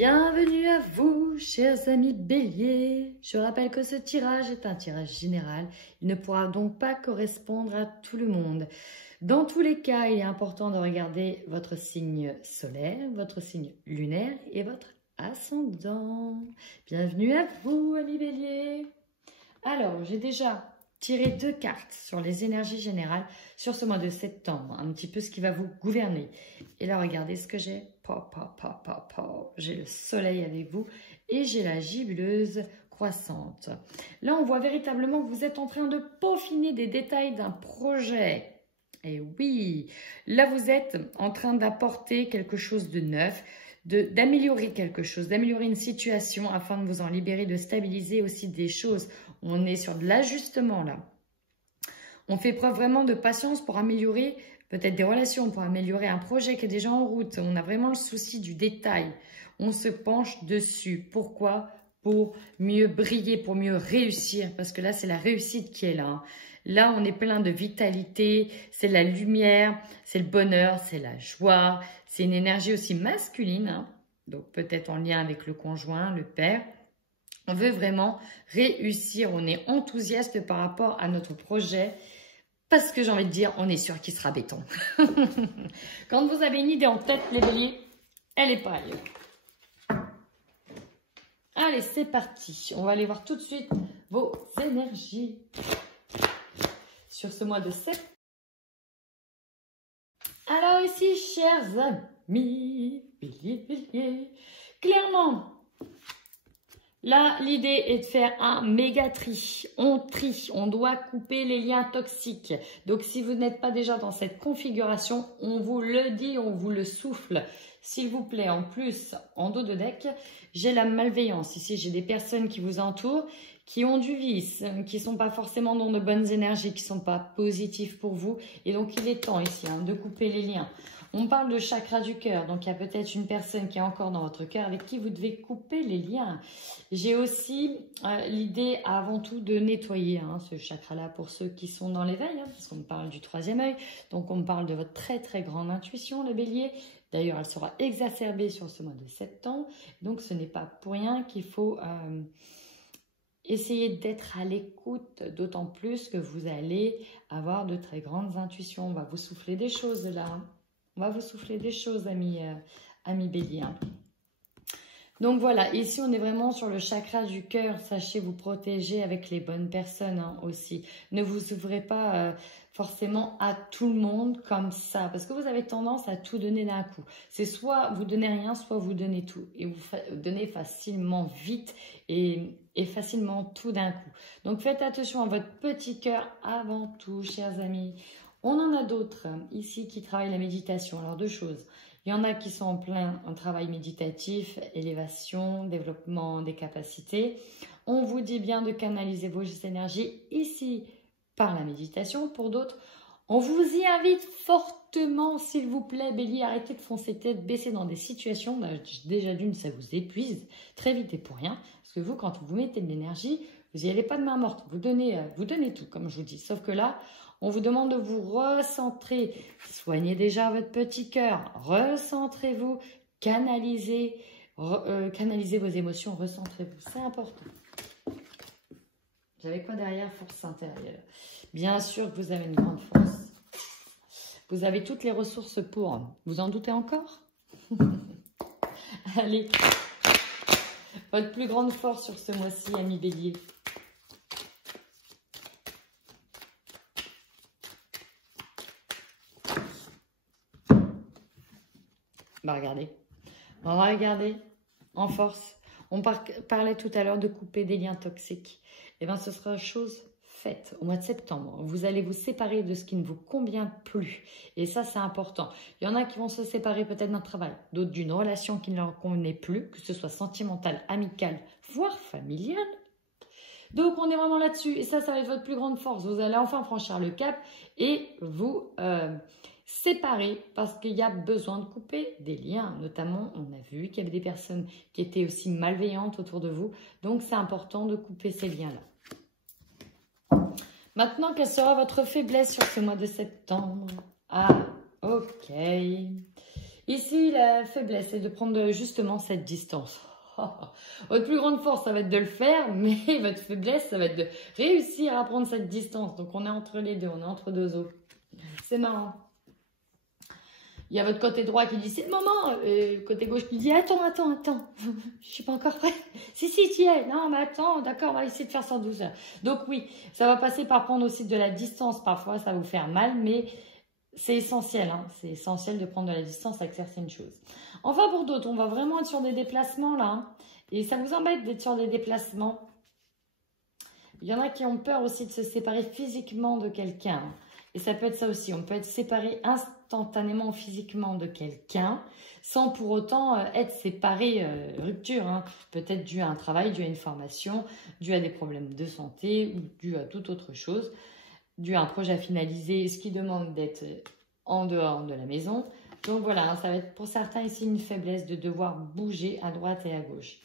Bienvenue à vous, chers amis béliers. Je rappelle que ce tirage est un tirage général. Il ne pourra donc pas correspondre à tout le monde. Dans tous les cas, il est important de regarder votre signe solaire, votre signe lunaire et votre ascendant. Bienvenue à vous, amis béliers. Alors, j'ai déjà tiré 2 cartes sur les énergies générales sur ce mois de septembre, un petit peu ce qui va vous gouverner. Et là, regardez ce que j'ai. J'ai le soleil avec vous et j'ai la gibeleuse croissante. Là, on voit véritablement que vous êtes en train de peaufiner des détails d'un projet. Et oui, là, vous êtes en train d'apporter quelque chose de neuf, d'améliorer quelque chose, d'améliorer une situation afin de vous en libérer, de stabiliser aussi des choses. On est sur de l'ajustement là. On fait preuve vraiment de patience pour améliorer peut-être des relations, pour améliorer un projet qui est déjà en route. On a vraiment le souci du détail. On se penche dessus. Pourquoi? Pour mieux briller, pour mieux réussir. Parce que là, c'est la réussite qui est là. Hein. Là, on est plein de vitalité. C'est la lumière, c'est le bonheur, c'est la joie. C'est une énergie aussi masculine. Hein. Donc, peut-être en lien avec le conjoint, le père. On veut vraiment réussir. On est enthousiaste par rapport à notre projet. Parce que j'ai envie de dire, on est sûr qu'il sera béton. Quand vous avez une idée en tête, les béliers, elle est pareille. Allez, c'est parti. On va aller voir tout de suite vos énergies sur ce mois de septembre. Alors ici, chers amis, bélier, clairement, là, l'idée est de faire un méga tri. On trie, on doit couper les liens toxiques. Donc, si vous n'êtes pas déjà dans cette configuration, on vous le dit, on vous le souffle. S'il vous plaît, en plus, en dos de deck, j'ai la malveillance. Ici, j'ai des personnes qui vous entourent, qui ont du vice, qui ne sont pas forcément dans de bonnes énergies, qui ne sont pas positives pour vous. Et donc, il est temps ici de couper les liens. On parle de chakra du cœur, donc il y a peut-être une personne qui est encore dans votre cœur avec qui vous devez couper les liens. J'ai aussi l'idée avant tout de nettoyer ce chakra-là pour ceux qui sont dans l'éveil, parce qu'on parle du 3e œil, donc on parle de votre très très grande intuition, le bélier. D'ailleurs, elle sera exacerbée sur ce mois de septembre, donc ce n'est pas pour rien qu'il faut essayer d'être à l'écoute, d'autant plus que vous allez avoir de très grandes intuitions. On va vous souffler des choses là. On va vous souffler des choses, amis bélier. Donc voilà, ici on est vraiment sur le chakra du cœur. Sachez vous protéger avec les bonnes personnes aussi. Ne vous ouvrez pas forcément à tout le monde comme ça. Parce que vous avez tendance à tout donner d'un coup. C'est soit vous donnez rien, soit vous donnez tout. Et vous donnez facilement vite et facilement tout d'un coup. Donc faites attention à votre petit cœur avant tout, chers amis. On en a d'autres ici qui travaillent la méditation. Alors 2 choses. Il y en a qui sont en plein travail méditatif, élévation, développement des capacités. On vous dit bien de canaliser vos énergies ici par la méditation. Pour d'autres, on vous y invite fortement, s'il vous plaît, bélier, arrêtez de foncer tête baissée dans des situations. Déjà d'une, ça vous épuise très vite et pour rien. Parce que vous, quand vous mettez de l'énergie, vous n'y allez pas de main morte. Vous donnez tout, comme je vous dis. Sauf que là, on vous demande de vous recentrer. Soignez déjà votre petit cœur. Recentrez-vous. Canalisez vos émotions. Recentrez-vous. C'est important. Vous avez quoi derrière? Force intérieure. Bien sûr que vous avez une grande force. Vous avez toutes les ressources pour. Vous en doutez encore? Allez. Votre plus grande force sur ce mois-ci, amis bélier. Regardez. On va regarder en force. On parlait tout à l'heure de couper des liens toxiques. Eh bien, ce sera chose faite au mois de septembre. Vous allez vous séparer de ce qui ne vous convient plus. Et ça, c'est important. Il y en a qui vont se séparer peut-être d'un travail, d'autres d'une relation qui ne leur convenait plus, que ce soit sentimentale, amicale, voire familiale. Donc, on est vraiment là-dessus. Et ça va être votre plus grande force. Vous allez enfin franchir le cap et vous séparer parce qu'il y a besoin de couper des liens. Notamment, on a vu qu'il y avait des personnes qui étaient aussi malveillantes autour de vous. Donc, c'est important de couper ces liens-là. Maintenant, quelle sera votre faiblesse sur ce mois de septembre? Ah, ok. Ici, la faiblesse, c'est de prendre justement cette distance. Votre plus grande force, ça va être de le faire, mais votre faiblesse, ça va être de réussir à prendre cette distance. Donc, on est entre les deux, on est entre deux eaux. C'est marrant. Il y a votre côté droit qui dit c'est le moment, et le côté gauche qui dit attends, je suis pas encore prête. Si, tu y es. Non, mais attends, d'accord, on va essayer de faire ça en douceur. Donc oui, ça va passer par prendre aussi de la distance. Parfois, ça va vous faire mal, mais c'est essentiel. Hein. C'est essentiel de prendre de la distance avec certaines choses. Enfin, pour d'autres, on va vraiment être sur des déplacements là. Hein, et ça vous embête d'être sur des déplacements. Il y en a qui ont peur aussi de se séparer physiquement de quelqu'un. Et ça peut être ça aussi. On peut être séparé instantanément physiquement de quelqu'un sans pour autant être séparé, rupture. Hein. Peut-être dû à un travail, dû à une formation, dû à des problèmes de santé ou dû à toute autre chose. Dû à un projet à finaliser, ce qui demande d'être en dehors de la maison. Donc voilà, ça va être pour certains ici une faiblesse de devoir bouger à droite et à gauche.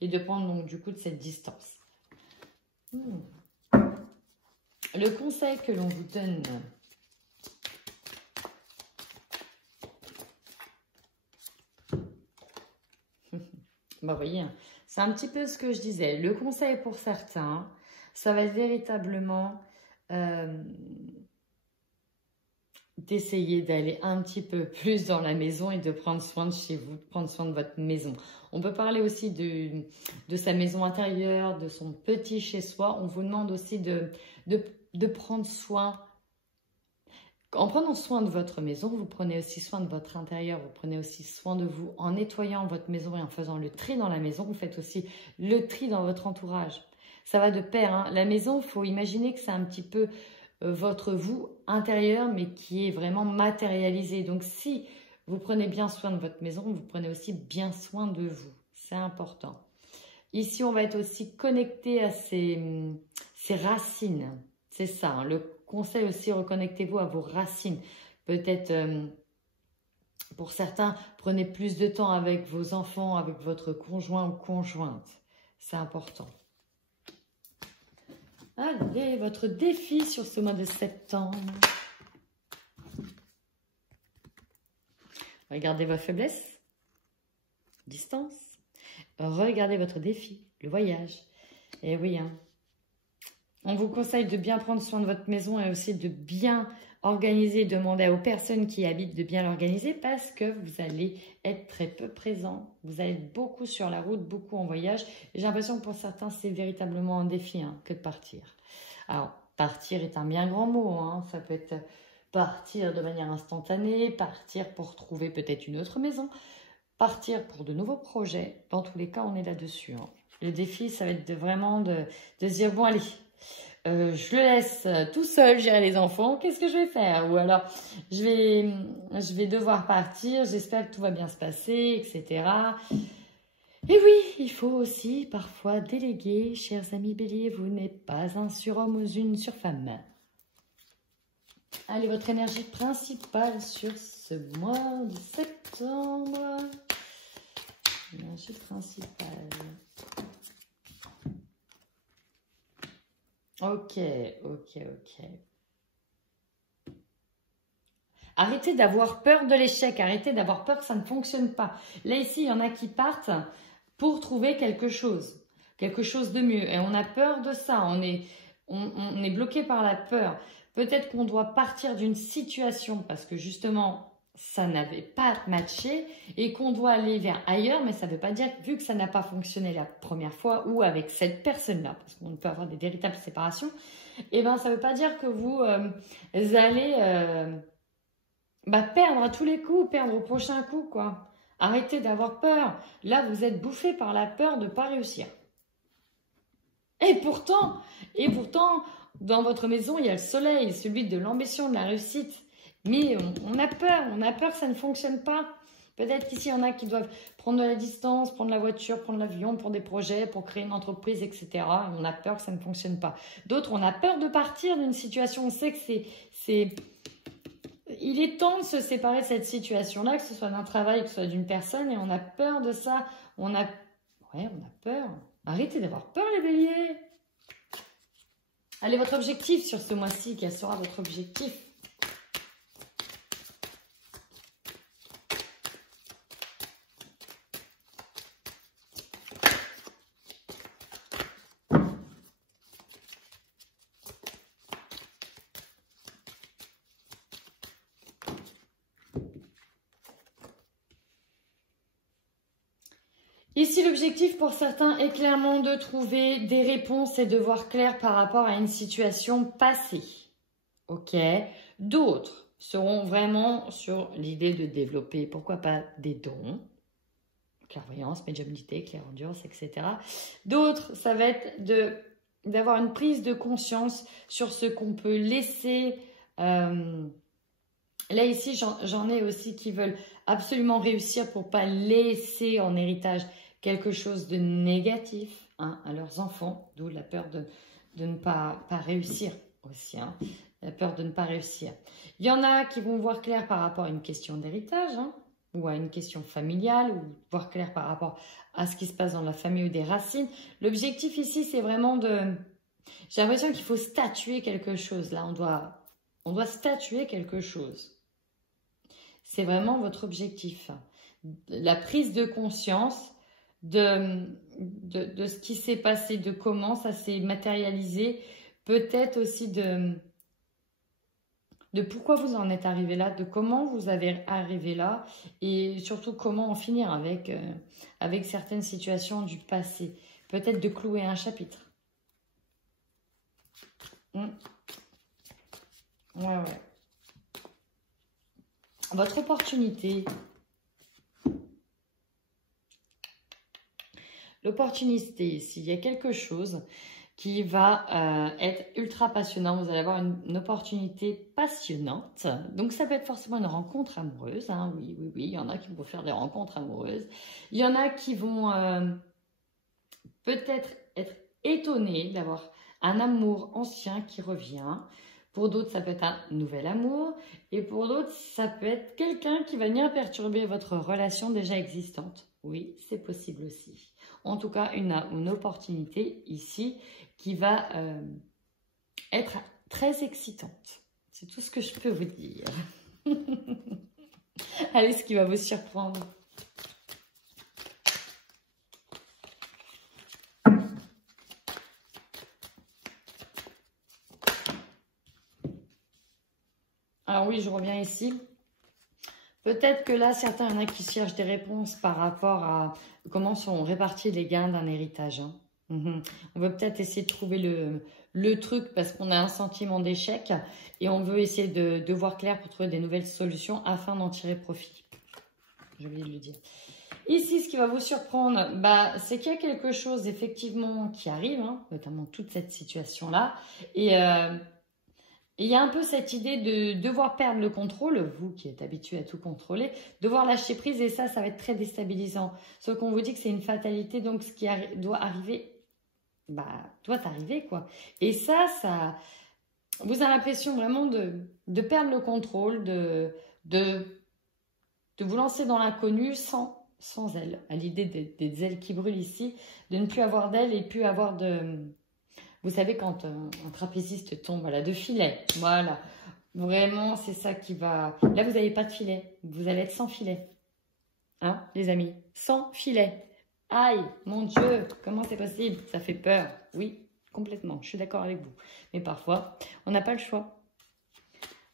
Et de prendre donc du coup de cette distance. Le conseil que l'on vous donne, bah, vous voyez, c'est un petit peu ce que je disais. Le conseil pour certains, ça va être véritablement d'essayer d'aller un petit peu plus dans la maison et de prendre soin de chez vous, de prendre soin de votre maison. On peut parler aussi de sa maison intérieure, de son petit chez-soi. On vous demande aussi de prendre soin. En prenant soin de votre maison, vous prenez aussi soin de votre intérieur, vous prenez aussi soin de vous. En nettoyant votre maison et en faisant le tri dans la maison, vous faites aussi le tri dans votre entourage. Ça va de pair. Hein. La maison, il faut imaginer que c'est un petit peu votre vous intérieur, mais qui est vraiment matérialisé. Donc, si vous prenez bien soin de votre maison, vous prenez aussi bien soin de vous. C'est important. Ici, on va être aussi connecté à ses racines. C'est ça, hein. Le conseil aussi, reconnectez-vous à vos racines. Peut-être, pour certains, prenez plus de temps avec vos enfants, avec votre conjoint ou conjointe. C'est important. Allez, votre défi sur ce mois de septembre. Regardez vos faiblesses. Distance. Regardez votre défi, le voyage. Et oui, hein. On vous conseille de bien prendre soin de votre maison et aussi de bien organiser, demander aux personnes qui y habitent de bien l'organiser parce que vous allez être très peu présent. Vous allez être beaucoup sur la route, beaucoup en voyage. J'ai l'impression que pour certains, c'est véritablement un défi que de partir. Alors, partir est un bien grand mot. Hein. Ça peut être partir de manière instantanée, partir pour trouver peut-être une autre maison, partir pour de nouveaux projets. Dans tous les cas, on est là-dessus. Hein. Le défi, ça va être vraiment de se dire, bon allez, je le laisse tout seul gérer les enfants, qu'est-ce que je vais faire? Ou alors, je vais devoir partir, j'espère que tout va bien se passer, etc. Et oui, il faut aussi parfois déléguer, chers amis béliers, vous n'êtes pas un surhomme ou une surfemme. Allez, votre énergie principale sur ce mois de septembre. Énergie principale. Ok. Arrêtez d'avoir peur de l'échec, arrêtez d'avoir peur que ça ne fonctionne pas. Là, ici, il y en a qui partent pour trouver quelque chose de mieux. Et on a peur de ça, on est bloqué par la peur. Peut-être qu'on doit partir d'une situation parce que justement, ça n'avait pas matché et qu'on doit aller vers ailleurs, mais ça ne veut pas dire que vu que ça n'a pas fonctionné la première fois ou avec cette personne-là, parce qu'on peut avoir des véritables séparations, et ben ça ne veut pas dire que vous allez perdre à tous les coups, perdre au prochain coup, quoi. Arrêtez d'avoir peur. Là, vous êtes bouffé par la peur de ne pas réussir. Et pourtant, dans votre maison, il y a le soleil, celui de l'ambition, de la réussite. Mais on a peur que ça ne fonctionne pas. Peut-être qu'ici, il y en a qui doivent prendre de la distance, prendre la voiture, prendre l'avion pour des projets, pour créer une entreprise, etc. On a peur que ça ne fonctionne pas. D'autres, on a peur de partir d'une situation. On sait que il est temps de se séparer de cette situation-là, que ce soit d'un travail, que ce soit d'une personne, et on a peur de ça. On a peur. Arrêtez d'avoir peur, les béliers. Allez, votre objectif sur ce mois-ci, quel sera votre objectif? Ici, l'objectif pour certains est clairement de trouver des réponses et de voir clair par rapport à une situation passée. Ok. D'autres seront vraiment sur l'idée de développer, pourquoi pas, des dons. Clairvoyance, médiumnité, clairaudience, etc. D'autres, ça va être d'avoir une prise de conscience sur ce qu'on peut laisser. Là, ici, j'en ai aussi qui veulent absolument réussir pour ne pas laisser en héritage quelque chose de négatif hein, à leurs enfants, d'où la peur de ne pas réussir aussi, hein, la peur de ne pas réussir. Il y en a qui vont voir clair par rapport à une question d'héritage, hein, ou à une question familiale, ou voir clair par rapport à ce qui se passe dans la famille ou des racines. L'objectif ici, c'est vraiment de... J'ai l'impression qu'il faut statuer quelque chose. Là, on doit statuer quelque chose. C'est vraiment votre objectif. La prise de conscience de ce qui s'est passé, de comment ça s'est matérialisé. Peut-être aussi de pourquoi vous en êtes arrivé là, de comment vous avez arrivé là et surtout comment en finir avec certaines situations du passé. Peut-être de clouer un chapitre. Ouais. Votre opportunité. L'opportunité, s'il y a quelque chose qui va être ultra passionnant. Vous allez avoir une opportunité passionnante. Donc, ça peut être forcément une rencontre amoureuse. Hein. Oui. Il y en a qui vont faire des rencontres amoureuses. Il y en a qui vont peut-être être étonnés d'avoir un amour ancien qui revient. Pour d'autres, ça peut être un nouvel amour. Et pour d'autres, ça peut être quelqu'un qui va venir perturber votre relation déjà existante. Oui, c'est possible aussi. En tout cas, une opportunité ici qui va être très excitante. C'est tout ce que je peux vous dire. Allez, ce qui va vous surprendre. Alors oui, je reviens ici. Peut-être que là, certains, il y en a qui cherchent des réponses par rapport à comment sont répartis les gains d'un héritage. Hein. On veut peut-être essayer de trouver le truc parce qu'on a un sentiment d'échec et on veut essayer de voir clair pour trouver des nouvelles solutions afin d'en tirer profit. J'ai oublié de le dire. Ici, ce qui va vous surprendre, c'est qu'il y a quelque chose effectivement qui arrive, hein, notamment toute cette situation-là. Et il y a un peu cette idée de devoir perdre le contrôle, vous qui êtes habitué à tout contrôler, devoir lâcher prise et ça va être très déstabilisant. Sauf qu'on vous dit que c'est une fatalité, donc ce qui doit arriver, doit arriver quoi. Et ça vous avez l'impression vraiment de perdre le contrôle, de vous lancer dans l'inconnu sans ailes. À l'idée des ailes qui brûlent ici, de ne plus avoir d'ailes et plus avoir de... Vous savez, quand un trapéziste tombe, voilà, de filet, voilà. Vraiment, c'est ça qui va... Là, vous n'avez pas de filet. Vous allez être sans filet. Hein, les amis? Sans filet. Aïe, mon Dieu, comment c'est possible? Ça fait peur. Oui, complètement. Je suis d'accord avec vous. Mais parfois, on n'a pas le choix.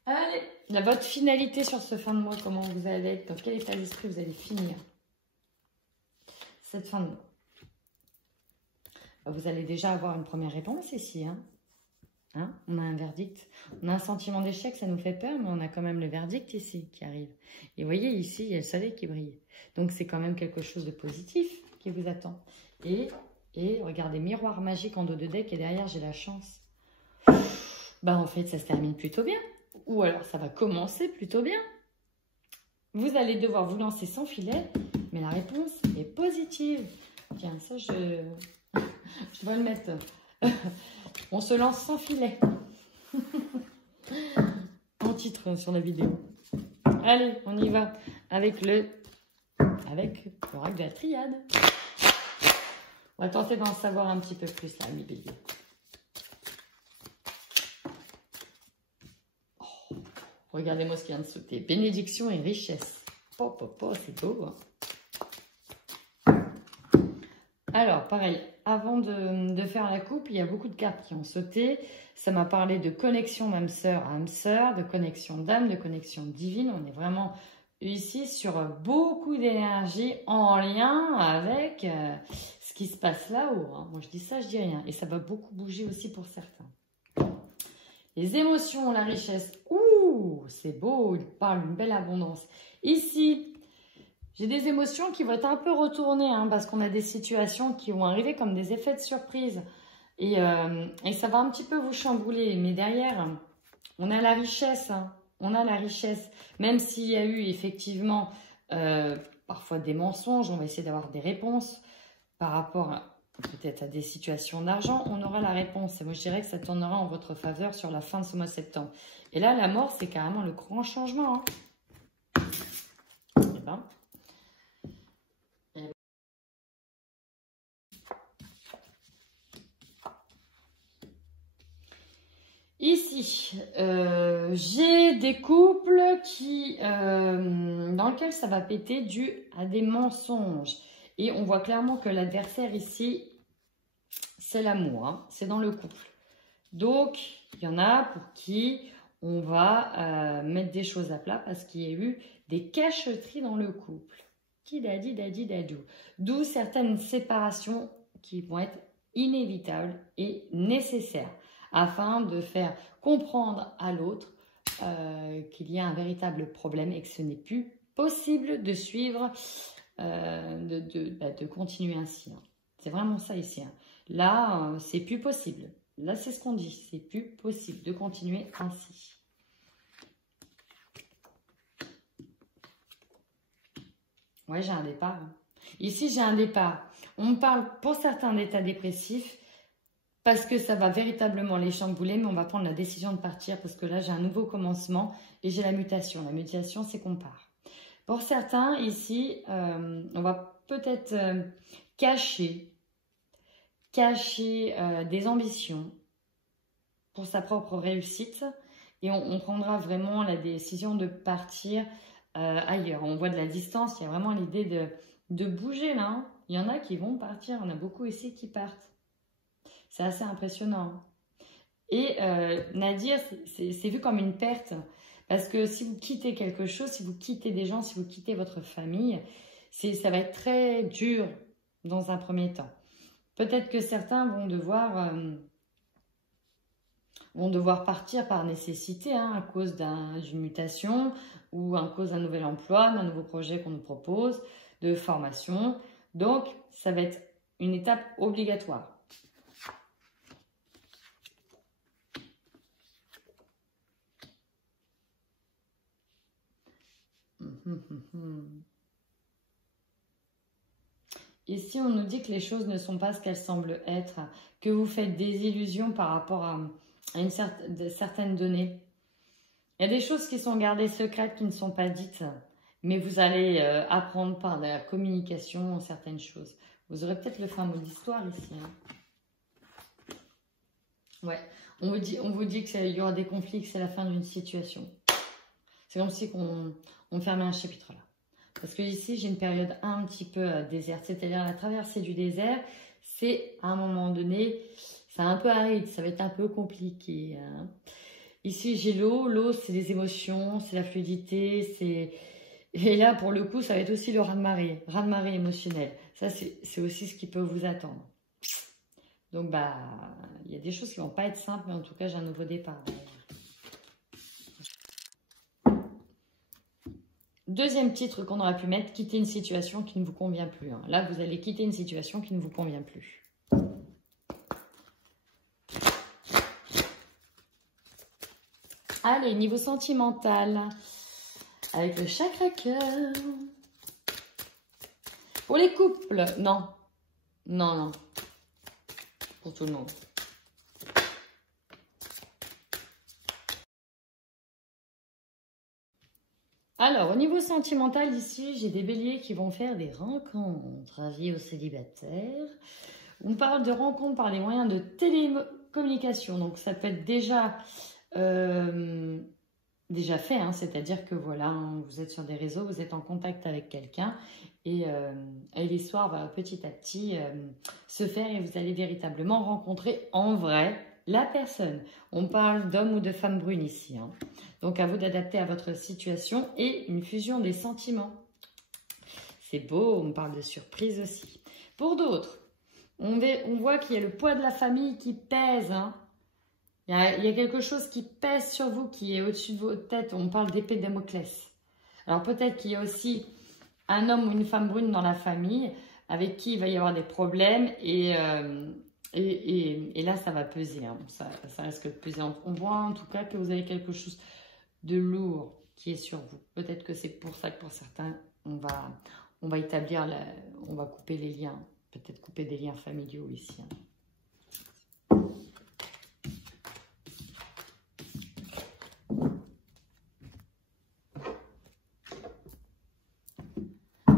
Allez, votre finalité sur ce fin de mois, comment vous allez être? Dans quel état d'esprit vous allez finir cette fin de mois? Vous allez déjà avoir une première réponse ici. Hein, on a un verdict. On a un sentiment d'échec, ça nous fait peur, mais on a quand même le verdict ici qui arrive. Et vous voyez, ici, il y a le soleil qui brille. Donc, c'est quand même quelque chose de positif qui vous attend. Et regardez, miroir magique en dos de deck et derrière, j'ai la chance. En fait, ça se termine plutôt bien. Ou alors, ça va commencer plutôt bien. Vous allez devoir vous lancer sans filet, mais la réponse est positive. Tiens, ça, je vais le mettre. On se lance sans filet. En titre sur la vidéo. Allez, on y va avec l'oracle de la triade. On va tenter d'en savoir un petit peu plus là, mes béliers. Oh, regardez-moi ce qui vient de sauter. Bénédiction et richesse. C'est beau. Hein. Alors, pareil, avant de faire la coupe, il y a beaucoup de cartes qui ont sauté. Ça m'a parlé de connexion âme sœur à âme sœur, de connexion d'âme, de connexion divine. On est vraiment ici sur beaucoup d'énergie en lien avec ce qui se passe là-haut. Hein. Moi, je dis ça, je dis rien. Et ça va beaucoup bouger aussi pour certains. Les émotions, la richesse. Ouh, c'est beau, il parle d'une belle abondance. Ici, j'ai des émotions qui vont être un peu retournées hein, parce qu'on a des situations qui vont arriver comme des effets de surprise. Et ça va un petit peu vous chambouler. Mais derrière, on a la richesse. Hein. On a la richesse. Même s'il y a eu effectivement parfois des mensonges, on va essayer d'avoir des réponses par rapport peut-être à des situations d'argent, on aura la réponse. Et moi, je dirais que ça tournera en votre faveur sur la fin de ce mois de septembre. Et là, la mort, c'est carrément le grand changement. Hein. Eh ben. Ici, j'ai des couples dans lesquels ça va péter dû à des mensonges. Et on voit clairement que l'adversaire ici, c'est l'amour, hein, c'est dans le couple. Donc, il y en a pour qui on va mettre des choses à plat parce qu'il y a eu des cacheteries dans le couple. Qui dadi dadi dadou. D'où certaines séparations qui vont être inévitables et nécessaires afin de faire comprendre à l'autre qu'il y a un véritable problème et que ce n'est plus possible de suivre, de continuer ainsi. Hein. C'est vraiment ça ici. Hein. Là, c'est plus possible. Là, c'est ce qu'on dit. C'est plus possible de continuer ainsi. Ouais, j'ai un départ. Hein. Ici, j'ai un départ. On me parle pour certains d'état dépressif parce que ça va véritablement les chambouler, mais on va prendre la décision de partir parce que là, j'ai un nouveau commencement et j'ai la mutation. La mutation, c'est qu'on part. Pour certains, ici, on va peut-être cacher des ambitions pour sa propre réussite et on prendra vraiment la décision de partir ailleurs. On voit de la distance, il y a vraiment l'idée de bouger là. Hein. Il y en a qui vont partir, on a beaucoup ici qui partent. C'est assez impressionnant. Et Nadir, c'est vu comme une perte parce que si vous quittez quelque chose, si vous quittez des gens, si vous quittez votre famille, ça va être très dur dans un premier temps. Peut-être que certains vont devoir partir par nécessité hein, à cause d'une mutation ou à cause d'un nouvel emploi, d'un nouveau projet qu'on nous propose, de formation. Donc, ça va être une étape obligatoire. Ici, on nous dit que les choses ne sont pas ce qu'elles semblent être, que vous faites des illusions par rapport à certaines données. Il y a des choses qui sont gardées secrètes, qui ne sont pas dites, mais vous allez apprendre par la communication certaines choses. Vous aurez peut-être le fin mot d'histoire ici. Hein. Ouais, on vous dit qu'il y aura des conflits, que c'est la fin d'une situation. C'est comme si on fermait un chapitre là. Parce que ici, j'ai une période un petit peu déserte, c'est-à-dire la traversée du désert, c'est à un moment donné, c'est un peu aride, ça va être un peu compliqué. Hein. Ici, j'ai l'eau. L'eau, c'est les émotions, c'est la fluidité, et là, pour le coup, ça va être aussi le raz-de-marée émotionnel. Ça, c'est aussi ce qui peut vous attendre. Donc, il y a des choses qui ne vont pas être simples, mais en tout cas, j'ai un nouveau départ. Deuxième titre qu'on aurait pu mettre, quitter une situation qui ne vous convient plus. Hein. Là, vous allez quitter une situation qui ne vous convient plus. Allez, niveau sentimental, avec le chakra cœur. Pour les couples, non. Non, non. Pour tout le monde. Alors, au niveau sentimental, ici, j'ai des béliers qui vont faire des rencontres. Avis aux célibataires. On parle de rencontres par les moyens de télécommunication. Donc, ça peut être déjà fait, hein, c'est-à-dire que voilà, hein, vous êtes sur des réseaux, vous êtes en contact avec quelqu'un et l'histoire va petit à petit se faire et vous allez véritablement rencontrer en vrai la personne. On parle d'homme ou de femme brune ici, hein. Donc, à vous d'adapter à votre situation et une fusion des sentiments. C'est beau, on parle de surprise aussi. Pour d'autres, on voit qu'il y a le poids de la famille qui pèse, hein. Il y a quelque chose qui pèse sur vous, qui est au-dessus de votre tête. On parle d'épée de Damoclès. Alors, peut-être qu'il y a aussi un homme ou une femme brune dans la famille avec qui il va y avoir des problèmes et là, ça va peser, hein. Ça risque de peser. On voit en tout cas que vous avez quelque chose de lourd qui est sur vous. Peut-être que c'est pour ça que pour certains, on va couper les liens. Peut-être couper des liens familiaux ici, hein.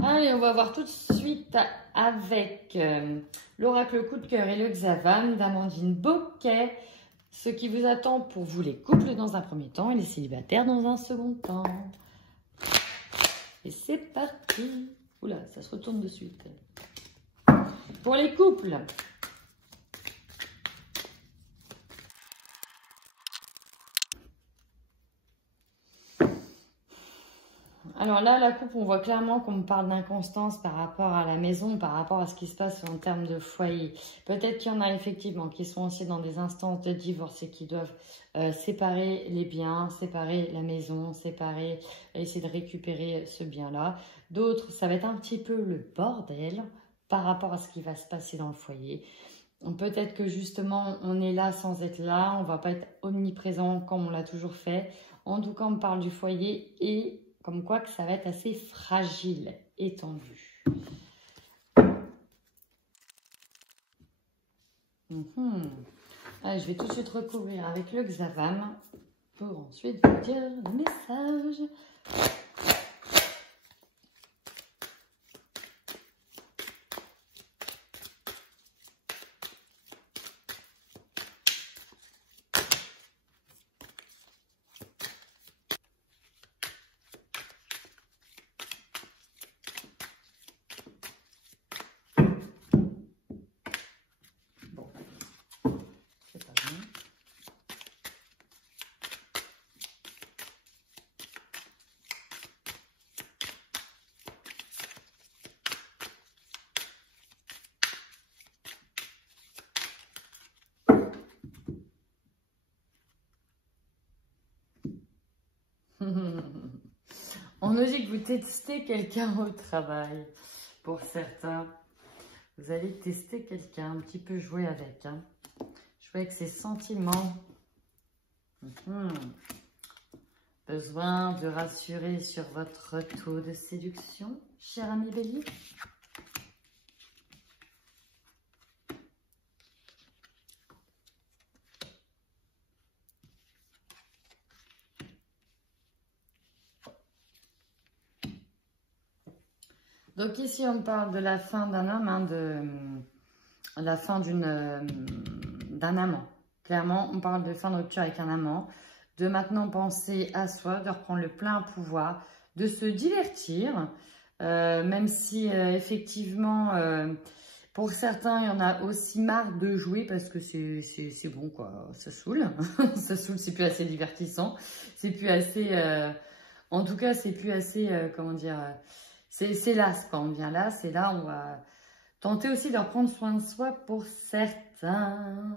Allez, on va voir tout de suite avec l'oracle coup de cœur et le Xavam d'Amandine Bocquet. Ce qui vous attend pour vous les couples dans un premier temps et les célibataires dans un second temps. Et c'est parti. Oula, ça se retourne de suite. Pour les couples. Alors là, la coupe, on voit clairement qu'on me parle d'inconstance par rapport à la maison, par rapport à ce qui se passe en termes de foyer. Peut-être qu'il y en a effectivement qui sont aussi dans des instances de divorce et qui doivent séparer les biens, séparer la maison, essayer de récupérer ce bien-là. D'autres, ça va être un petit peu le bordel par rapport à ce qui va se passer dans le foyer. Peut-être que justement, on est là sans être là, on ne va pas être omniprésent comme on l'a toujours fait. En tout cas, on me parle du foyer et comme quoi que ça va être assez fragile et tendu. Allez, je vais tout de suite recouvrir avec le Xavam pour ensuite vous dire le message. On nous dit que vous testez quelqu'un au travail. Pour certains, vous allez tester quelqu'un, un petit peu jouer avec, hein. Jouer avec ses sentiments. Besoin de rassurer sur votre taux de séduction, cher ami Bélier. Donc ici, on parle de la fin d'un homme, hein, de la fin d'un amant. Clairement, on parle de fin de rupture avec un amant, de maintenant penser à soi, de reprendre le plein pouvoir, de se divertir, même si effectivement, pour certains, il y en a aussi marre de jouer parce que c'est bon, quoi, ça saoule. Ça saoule, c'est plus assez divertissant, c'est plus assez, en tout cas, c'est plus assez, comment dire... C'est là, quand on vient là, c'est là, on va tenter aussi de reprendre soin de soi pour certains.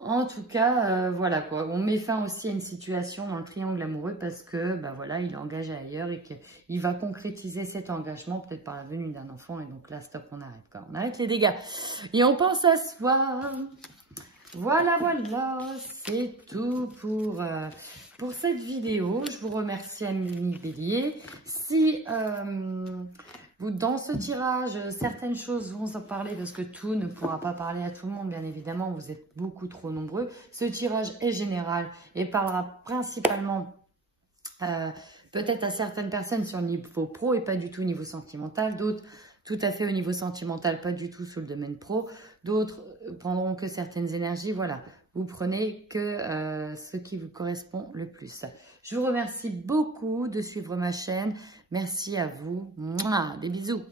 En tout cas, voilà quoi, on met fin aussi à une situation dans le triangle amoureux parce que, bah voilà, il est engagé ailleurs et qu'il va concrétiser cet engagement peut-être par la venue d'un enfant et donc là, stop, on arrête quoi, on arrête les dégâts et on pense à soi. Voilà, c'est tout pour cette vidéo. Je vous remercie, amis Bélier. Si dans ce tirage, certaines choses vont en parler parce que tout ne pourra pas parler à tout le monde, bien évidemment, vous êtes beaucoup trop nombreux. Ce tirage est général et parlera principalement peut-être à certaines personnes sur le niveau pro et pas du tout au niveau sentimental. D'autres, tout à fait au niveau sentimental, pas du tout sur le domaine pro. D'autres prendront que certaines énergies. Voilà, vous prenez que ce qui vous correspond le plus. Je vous remercie beaucoup de suivre ma chaîne. Merci à vous. Mouah, des bisous.